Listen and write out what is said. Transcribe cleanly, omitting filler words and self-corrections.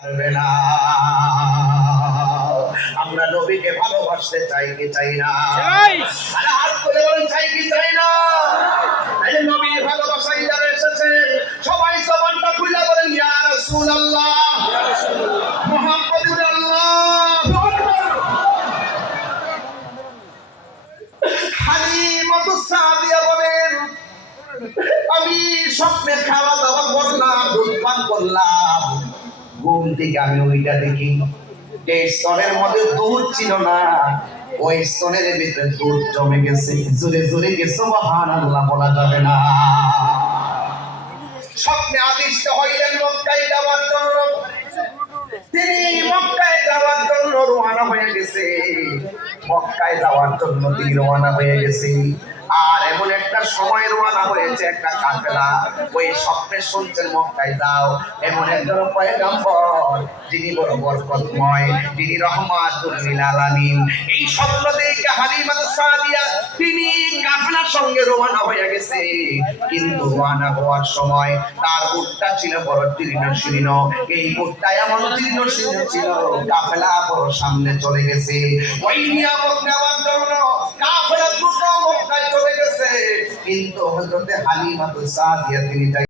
পারবে না। আমরা নবীকে ভালোবাসতে চাই কি চাই না? আরে হাত তুলে বলেন চাই কি চাই না? এই নবীর ভালোবাসায় যারা এসেছে সবাই জবানটা খুলে বলেন ইয়া রাসূলুল্লাহ, ইয়া রাসূলুল্লাহ, মুহাম্মাদুল্লাহ। হালিমাতুস সাদিয়া বলেন আমি স্বপ্নে খাওয়া দাওয়া করলাম, দুধ পান করলাম, ঘুম থেকে আমি ওইটা দেখি যে স্তনের মধ্যে দুধ ছিল না, ওই স্তনের ভিতরে দুধ জমে গেছে। জোরে জোরে কে সুবহানাল্লাহ বলা যাবে না। স্বপ্নে আদিষ্ট হইলেন মক্কায় যাওয়ার জন্য। তিনি মক্কায় যাওয়ার জন্য রওনা হয়ে গেছে। মক্কায় যাওয়ার জন্য তিনি রওনা হয়ে গেছে। আর এমন একটা সময় রওনা হয়েছে একটা কাফেলা, ওই স্বপ্নে শুনছেন মক্কায় যাও, এমন একজন পয়গম্বর যিনি বড় বরকতময়, যিনি রহমাতুল লিল আলামিন। এই স্বপ্ন দেখে হালিমাতুস সাদিয়া তিনি কাফেলার সঙ্গে রওনা হয়ে গেছে। কিন্তু রওনা হওয়ার সময় তার উটটা ছিল বড় জীর্ণ শীর্ণ। এই উটটা এমন জীর্ণ শীর্ণ ছিল, কাফেলা বড় সামনে চলে গেছে। ওই নিয়ামত নেওয়ার জন্য কাফেলা দ্রুত মক্কায় চলে গেছে। কিন্তু হযরতে হালিমাতুস সাদিয়া তিনি